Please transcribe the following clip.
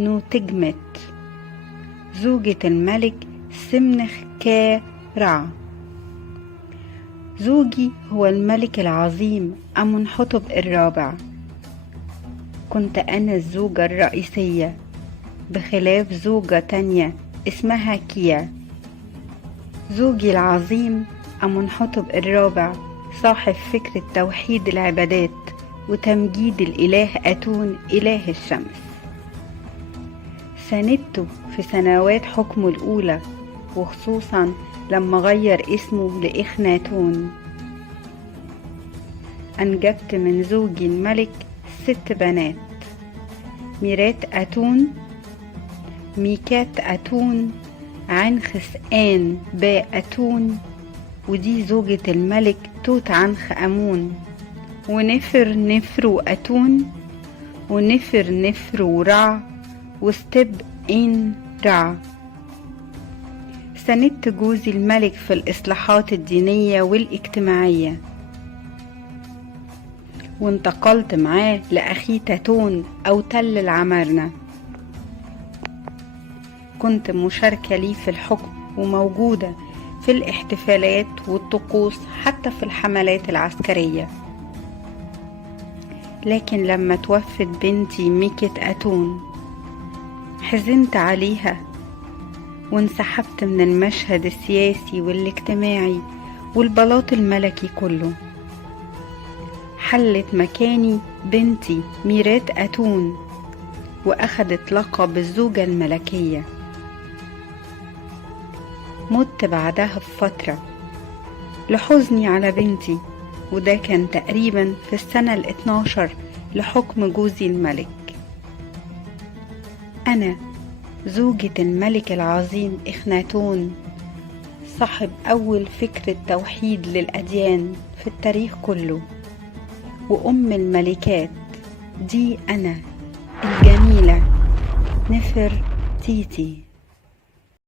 نوتجمت، زوجة الملك سمنخ كا-رع. زوجي هو الملك العظيم أمنحتب الرابع. كنت أنا الزوجة الرئيسية، بخلاف زوجة تانية اسمها كيا. زوجي العظيم أمنحتب الرابع صاحب فكرة توحيد العبادات وتمجيد الإله أتون إله الشمس. ساندته في سنوات حكمه الأولى، وخصوصا لما غير اسمه لإخناتون. أنجبت من زوجي الملك 6 بنات: ميرات أتون، ميكات أتون، عنخس آن با أتون، ودي زوجة الملك توت عنخ أمون، ونفر نفرو أتون، ونفر نفرو رع، وستب إن رع. ساندت جوزي الملك في الإصلاحات الدينية والاجتماعية، وانتقلت معاه لأخي تاتون أو تل العمارنة. كنت مشاركة لي في الحكم وموجودة في الاحتفالات والطقوس، حتى في الحملات العسكرية. لكن لما توفت بنتي ميكة أتون حزنت عليها، وانسحبت من المشهد السياسي والاجتماعي والبلاط الملكي كله. حلت مكاني بنتي ميرات أتون، وأخدت لقب الزوجة الملكية. مت بعدها بفترة لحزني على بنتي، وده كان تقريبا في السنة 12 لحكم جوزي الملك. أنا زوجة الملك العظيم إخناتون، صاحب أول فكرة توحيد للأديان في التاريخ كله، وأم الملكات، دي أنا الجميلة نفر تيتي.